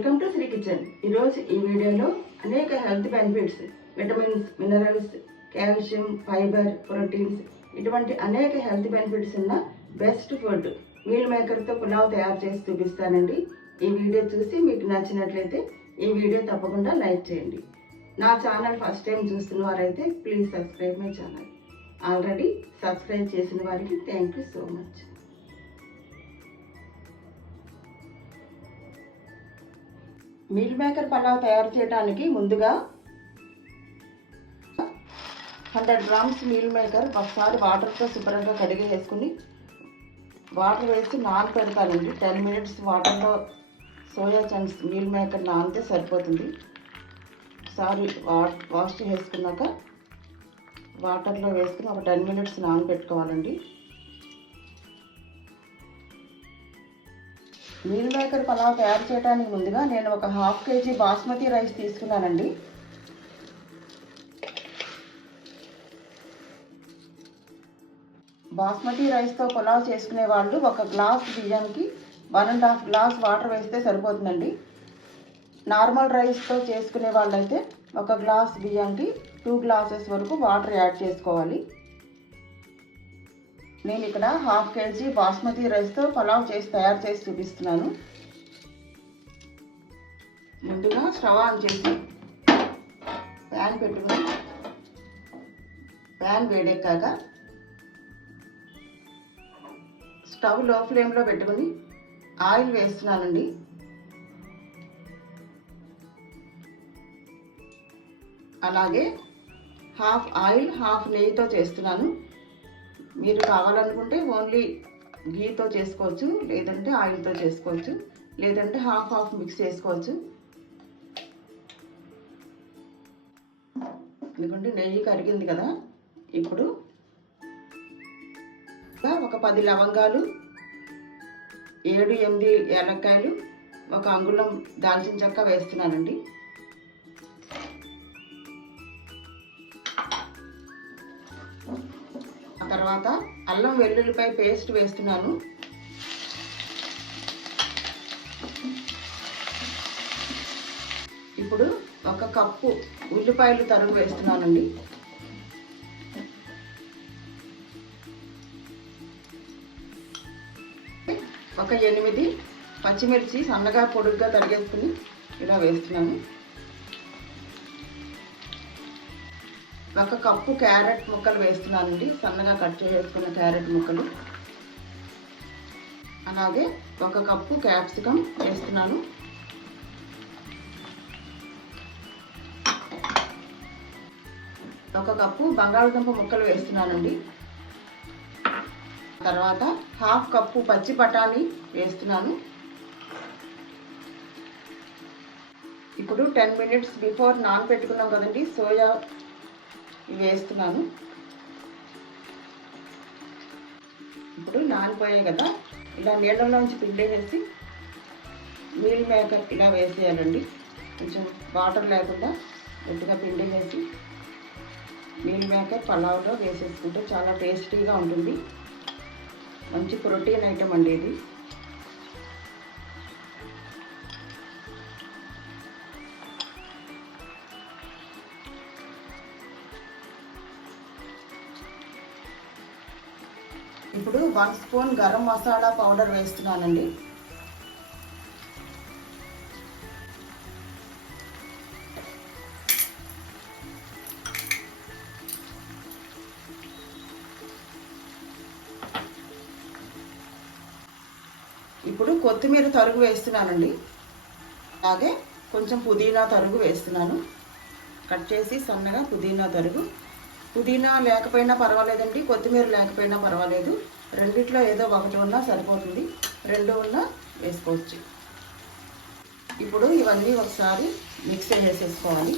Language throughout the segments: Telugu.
Welcome to Shri kitchen. ఈరోజు ఈ వీడియోలో అనేక health benefits, vitamins, minerals, calcium, fibre, proteins ఇటువంటి అనేక హెల్త్ బెనిఫిట్స్ ఉన్న బెస్ట్ ఫుడ్ మీల్ మేకర్తో పులావ్ తయారు చేసి చూపిస్తానండి. ఈ వీడియో చూసి మీకు నచ్చినట్లయితే ఈ వీడియో తప్పకుండా లైక్ చేయండి. నా ఛానల్ ఫస్ట్ టైం చూస్తున్న వారైతే please subscribe my channel. Already subscribe చేసిన వారికి thank you so much. Meal maker pulao తయారు చేయడానికి ముందుగా 100 గ్రామ్స్ మీల్ మేకర్ ఒకసారి వాటర్తో శుభ్రంగా కడిగి వేసుకుని వాటర్ వేసి నానబెడతానండి. 10 మినిట్స్ వాటర్లో సోయా చంక్స్ మీల్ మేకర్ నానితే సరిపోతుంది. ఒకసారి వాష్ చేసుకున్నాక వాటర్లో వేసుకుని ఒక 10 మినిట్స్ నానబెట్టుకోవాలండి. మీల్ మేకర్ పలావ్ తయారు చేయడానికి ముందుగా నేను ఒక 1/2 కేజీ బాస్మతి రైస్ తీసుకున్నానండి. బాస్మతి రైస్తో పులావ్ చేసుకునే వాళ్ళు ఒక గ్లాస్ బియ్యానికి 1.5 గ్లాస్ వాటర్ వేస్తే సరిపోతుందండి. నార్మల్ రైస్తో చేసుకునే వాళ్ళైతే ఒక గ్లాస్ బియ్యానికి 2 గ్లాసెస్ వరకు వాటర్ యాడ్ చేసుకోవాలి. నేను ఇక్కడ 1/2 కేజీ బాస్మతి రైస్తో పులావ్ తయారు చేసి చూపిస్తున్నాను. ముందుగా స్టవ్ ఆన్ చేసి ప్యాన్ పెట్టుకుని ప్యాన్ వేడెక్కాక స్టవ్ లో ఫ్లేమ్లో పెట్టుకుని ఆయిల్ వేస్తున్నానండి. అలాగే హాఫ్ ఆయిల్ హాఫ్ నెయ్యితో చేస్తున్నాను. మీరు కావాలనుకుంటే ఓన్లీ గీతో చేసుకోవచ్చు, లేదంటే ఆయిల్తో చేసుకోవచ్చు, లేదంటే హాఫ్ మిక్స్ చేసుకోవచ్చు. ఎందుకంటే నెయ్యి కరిగింది కదా. ఇప్పుడు ఒక 10 లవంగాలు, 7-8 ఏలక్కాయలు, ఒక అంగుళం దాల్చిన చెక్క వేస్తున్నానండి. తర్వాత అల్లం వెల్లుల్లిపాయ పేస్ట్ వేస్తున్నాను. ఇప్పుడు 1 కప్పు ఉల్లిపాయలు తరుగు వేస్తున్నానండి. ఒక 8 పచ్చిమిర్చి సన్నగా పొడుగ్గా తరిగేసుకుని ఇలా వేస్తున్నాను. 1 కప్పు క్యారెట్ ముక్కలు వేస్తున్నానండి, సన్నగా కట్ చేసుకున్న క్యారెట్ ముక్కలు. అలాగే 1 కప్పు క్యాప్సికమ్ వేస్తున్నాను. 1 కప్పు బంగాళదుంప ముక్కలు వేస్తున్నానండి. తర్వాత 1/2 కప్పు పచ్చి బఠానీ వేస్తున్నాను. ఇప్పుడు 10 మినిట్స్ బిఫోర్ నానబెట్టుకున్నాం కదండి సోయా, ఇవి వేస్తున్నాను. ఇప్పుడు నానిపోయాయి కదా, ఇలా నీళ్ళలోంచి పిండేసి మీల్ మేకర్ ఇలా వేసేయాలండి. కొంచెం వాటర్ లేకుండా గట్టిగా పిండేసి మీల్ మేకర్ పలావ్లో వేసేసుకుంటే చాలా టేస్టీగా ఉంటుంది. మంచి ప్రోటీన్ ఐటమ్ అండి ఇది. ఇప్పుడు 1 స్పూన్ గరం మసాలా పౌడర్ వేస్తున్నానండి. ఇప్పుడు కొత్తిమీర తరుగు వేస్తున్నానండి. అలాగే కొంచెం పుదీనా తరుగు వేస్తున్నాను. కట్ చేసి సన్నగా పుదీనా తరుగు. పుదీనా లేకపోయినా పర్వాలేదండి, కొత్తిమీర లేకపోయినా పర్వాలేదు. రెండిట్లో ఏదో ఒకటి ఉన్నా సరిపోతుంది, 2 ఉన్నా వేసుకోవచ్చు. ఇప్పుడు ఇవన్నీ ఒకసారి మిక్స్ చేసేసుకోవాలి.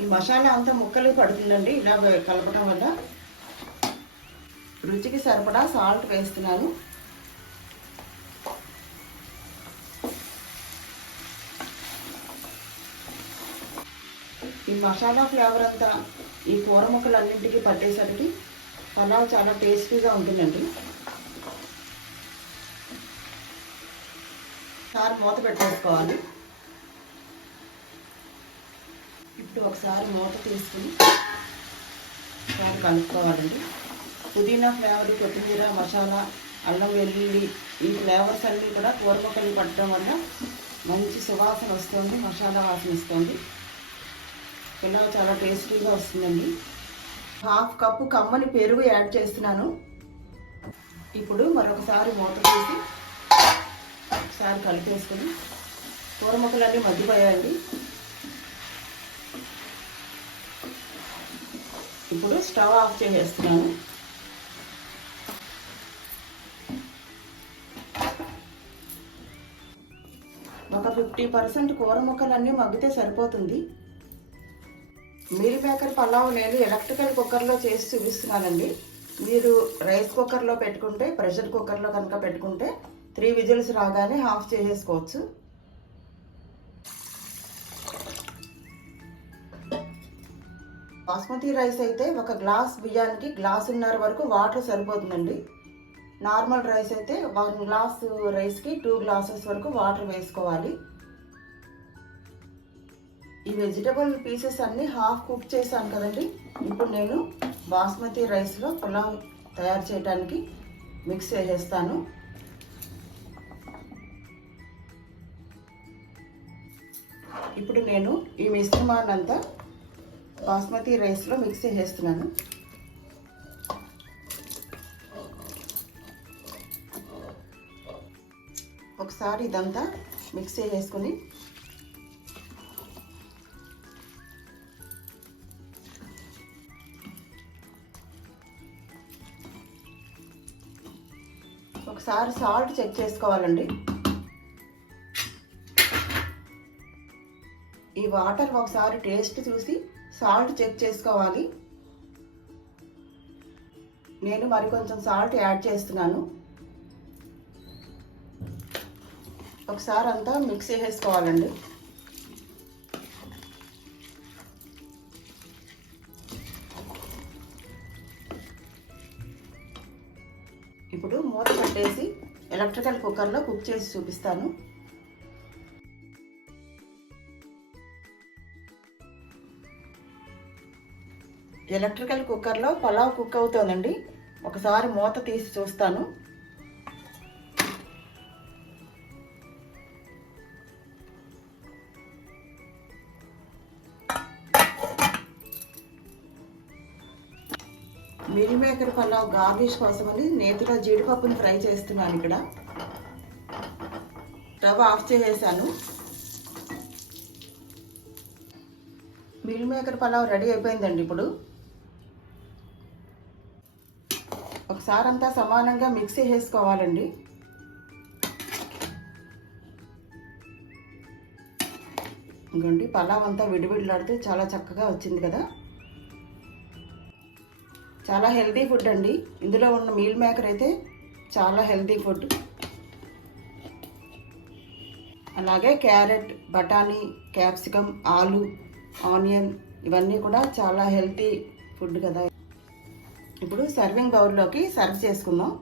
ఈ మసాలా అంతా ముక్కలు పడుతుందండి ఇలా కలపడం వల్ల. రుచికి సరిపడా సాల్ట్ వేస్తున్నాను. ఈ మసాలా ఫ్లేవర్ అంతా ఈ కూర ముక్కలన్నింటికి పట్టేసరికి పలావ్ చాలా టేస్టీగా ఉంటుందండి. ఒకసారి మూత పెట్టేసుకోవాలి. ఇప్పుడు ఒకసారి మూత తీసుకుని ఒకసారి కలుపుకోవాలండి. పుదీనా ఫ్లేవర్, కొత్తిమీర, మసాలా, అల్లం వెల్లుల్లి ఈ ఫ్లేవర్స్ అన్నీ కూడా కూర ముక్కలు పట్టడం వల్ల మంచి సువాసన వస్తుంది, మసాలా వాసన వస్తుంది. పులావ్ చాలా టేస్టీగా వస్తుందండి. 1/2 కప్పు కమ్మని పెరుగు యాడ్ చేస్తున్నాను. ఇప్పుడు మరొకసారి మూత తీసి ఒకసారి కలిపేసుకొని కూర ముక్కలన్నీ మగ్గిపోయాయండి. ఇప్పుడు స్టవ్ ఆఫ్ చేసేస్తున్నాను. ఒక 50% కూర ముక్కలన్నీ మగ్గితే సరిపోతుంది. మీల్ మేకర్ పలావ్ నేను ఎలక్ట్రికల్ కుక్కర్లో చేసి చూపిస్తున్నానండి. మీరు రైస్ కుక్కర్లో పెట్టుకుంటే, ప్రెషర్ కుక్కర్లో కనుక పెట్టుకుంటే 3 విజిల్స్ రాగానే ఆఫ్ చేసేసుకోవచ్చు. బాస్మతి రైస్ అయితే ఒక గ్లాస్ బియ్యానికి గ్లాసున్నర వరకు వాటర్ సరిపోతుందండి. నార్మల్ రైస్ అయితే 1 గ్లాస్ రైస్కి 2 గ్లాసెస్ వరకు వాటర్ వేసుకోవాలి. ఈ వెజిటబుల్ పీసెస్ అన్నీ హాఫ్ కుక్ చేశాను కదండి. ఇప్పుడు నేను బాస్మతి రైస్లో పులావ్ తయారు చేయడానికి మిక్స్ చేసేస్తాను. ఇప్పుడు నేను ఈ మిశ్రమాన్ని అంతా బాస్మతి రైస్లో మిక్స్ చేసేస్తున్నాను. ఒకసారి ఇదంతా మిక్స్ చేసేసుకుని ఒకసారి సాల్ట్ చెక్ చేసుకోవాలండి. ఈ వాటర్ ఒకసారి టేస్ట్ చూసి సాల్ట్ చెక్ చేసుకోవాలి. నేను మరి కొంచెం సాల్ట్ యాడ్ చేస్తున్నాను. ఒకసారి అంతా మిక్స్ చేసేసుకోవాలండి. ఇప్పుడు మూత పెట్టేసి ఎలక్ట్రికల్ కుక్కర్లో కుక్ చేసి చూపిస్తాను. ఎలక్ట్రికల్ కుక్కర్లో పలావ్ కుక్ అవుతోందండి. ఒకసారి మూత తీసి చూస్తాను. మిల్ మేకర్ పలావ్ గార్నిష్ కోసమని నేతిలో జీడిపప్పుని ఫ్రై చేస్తున్నాను. ఇక్కడ స్టవ్ ఆఫ్ చేసేసాను. మిల్ మేకర్ పలావ్ రెడీ అయిపోయిందండి. ఇప్పుడు ఒకసారి అంతా సమానంగా మిక్స్ చేసేసుకోవాలండి. ఇంకోండి పలావ్ అంతా విడివిడిలాడుతూ చాలా చక్కగా వచ్చింది కదా. చాలా హెల్తీ ఫుడ్ అండి. ఇందులో ఉన్న మీల్ మేకర్ అయితే చాలా హెల్తీ ఫుడ్. అలాగే క్యారెట్, బఠానీ, క్యాప్సికమ్, ఆలు, ఆనియన్ ఇవన్నీ కూడా చాలా హెల్తీ ఫుడ్ కదా. ఇప్పుడు సర్వింగ్ బౌల్లోకి సర్వ్ చేసుకుందాం.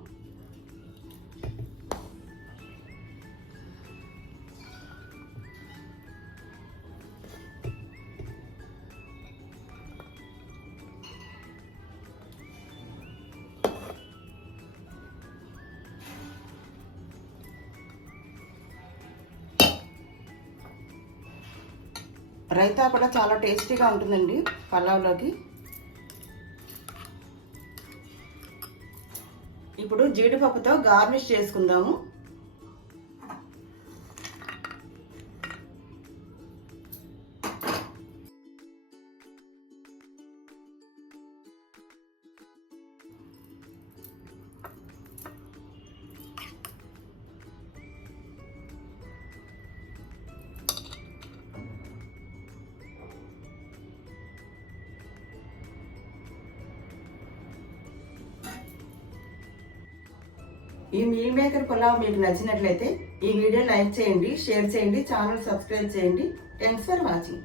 రైతా కూడా చాలా టేస్టీగా ఉంటుందండి పలావ్లోకి. ఇప్పుడు జీడిపప్పుతో గార్నిష్ చేసుకుందాము. ఈ మీల్ మేకర్ పులావ్ మీకు నచ్చినట్లయితే ఈ వీడియో లైక్ చేయండి, షేర్ చేయండి, ఛానల్ సబ్స్క్రైబ్ చేయండి. Thanks for watching.